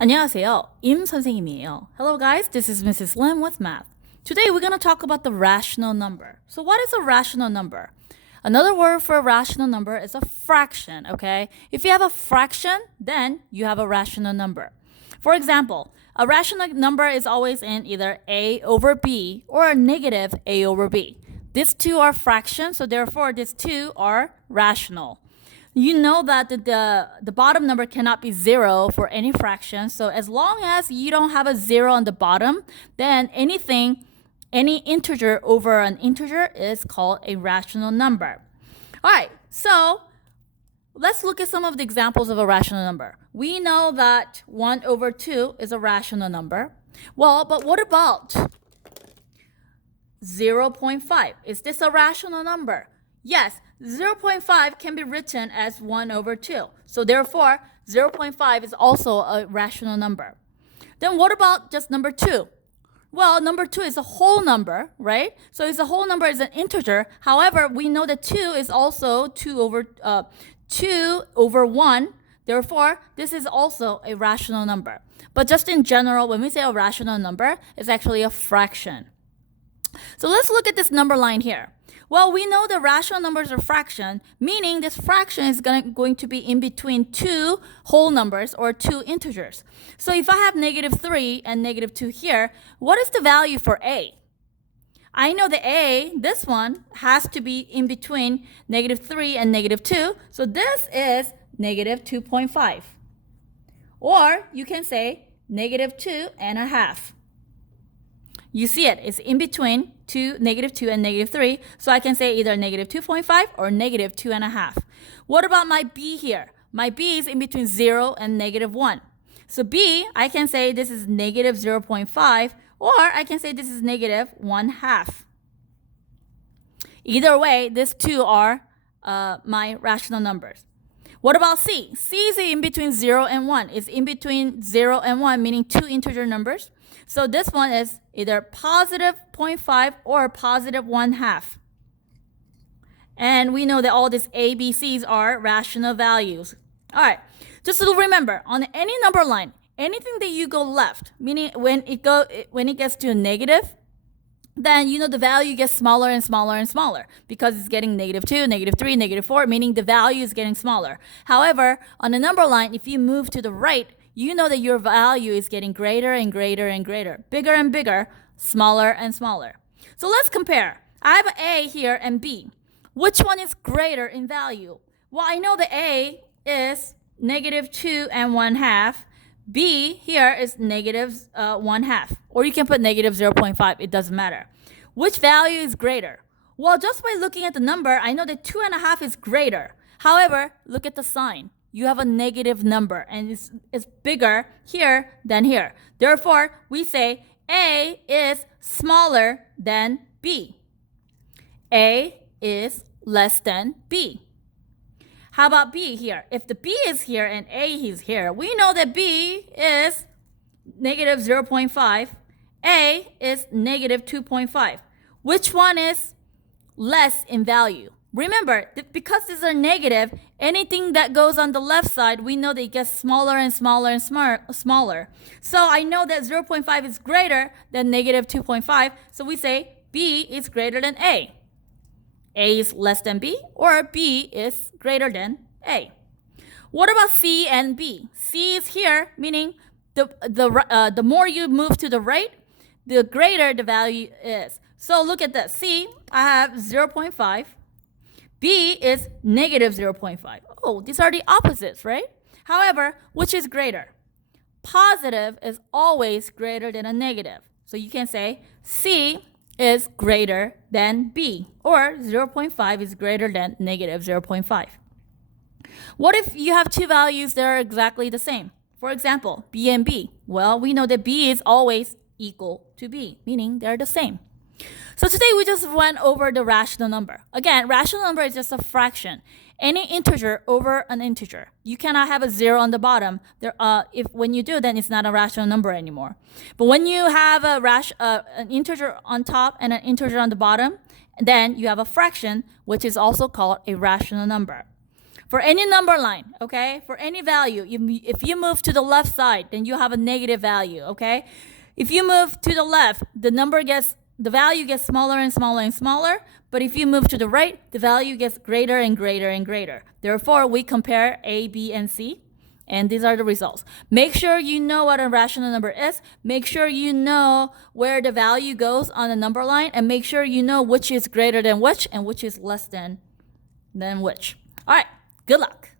안녕하세요. 임 선생님이에요. Hello guys, this is Mrs. Lim with math. Today we're going to talk about the rational number. So what is a rational number? Another word for a rational number is a fraction, okay? If you have a fraction, then you have a rational number. For example, a rational number is always in either a over b or a negative a over b. These two are fractions, so therefore these two are rational. You know that the bottom number cannot be zero for any fraction. So as long as you don't have a zero on the bottom, then any integer over an integer is called a rational number. All right, so let's look at some of the examples of a rational number. We know that 1 over 2 is a rational number. Well, but what about 0.5? Is this a rational number? Yes, 0.5 can be written as 1 over 2. So therefore, 0.5 is also a rational number. Then what about just number 2? Well, number 2 is a whole number, right? So it's a whole number is an integer. However, we know that 2 is also 2 over 1. Therefore, this is also a rational number. But just in general, when we say a rational number, it's actually a fraction. So let's look at this number line here. Well, we know the rational numbers are fraction, meaning this fraction is going to be in between two whole numbers or two integers. So if I have negative 3 and negative 2 here, what is the value for a? I know the a, this one, has to be in between negative 3 and negative 2. So this is negative 2.5. Or you can say negative 2.5. You see it, it's in between negative 2 and negative 3. So I can say either negative 2.5 or negative 2.5. What about my b here? My b is in between 0 and negative 1. So b, I can say this is negative 0.5, or I can say this is negative 1/2. Either way, these two are my rational numbers. What about c? c is in between 0 and 1. It's in between 0 and 1, meaning two integer numbers. So this one is either positive 0.5 or positive 1/2. And we know that all these A, B, C's are rational values. All right, just to remember, on any number line, anything that you go left, meaning when it gets to a negative, then you know the value gets smaller and smaller and smaller because it's getting negative 2, negative 3, negative 4, meaning the value is getting smaller. However, on a number line, if you move to the right, you know that your value is getting greater and greater and greater, bigger and bigger, smaller and smaller. So let's compare. I have A here and B. Which one is greater in value? Well, I know the A is negative 2.5. B here is negative 1/2. Or you can put negative 0.5. It doesn't matter. Which value is greater? Well, just by looking at the number, I know that 2.5 is greater. However, look at the sign. You have a negative number, and it's bigger here than here. Therefore, we say A is smaller than B. A is less than B. How about B here? If the B is here and A is here, we know that B is negative 0.5. A is negative 2.5. Which one is less in value? Remember, because these are negative, anything that goes on the left side, we know that it gets smaller and smaller and smaller. So I know that 0.5 is greater than negative 2.5. So we say B is greater than A. A is less than B, or B is greater than A. What about C and B? C is here, meaning the more you move to the right, the greater the value is. So look at this. C, I have 0.5. B is negative 0.5. Oh, these are the opposites, right? However, which is greater? Positive is always greater than a negative. So you can say C is greater than B, or 0.5 is greater than negative 0.5. What if you have two values that are exactly the same? For example, B and B. Well, we know that B is always equal to B, meaning they're the same. So today we just went over the rational number. Again, rational number is just a fraction. Any integer over an integer. You cannot have a 0 on the bottom. When you do, then it's not a rational number anymore. But when you have an integer on top and an integer on the bottom, then you have a fraction, which is also called a rational number. For any number line, okay? For any value, if you move to the left side, then you have a negative value, okay? If you move to the left, the value gets smaller and smaller and smaller. But if you move to the right, the value gets greater and greater and greater. Therefore, we compare A, B, and C. And these are the results. Make sure you know what a rational number is. Make sure you know where the value goes on the number line. And make sure you know which is greater than which and which is less than which. All right. Good luck.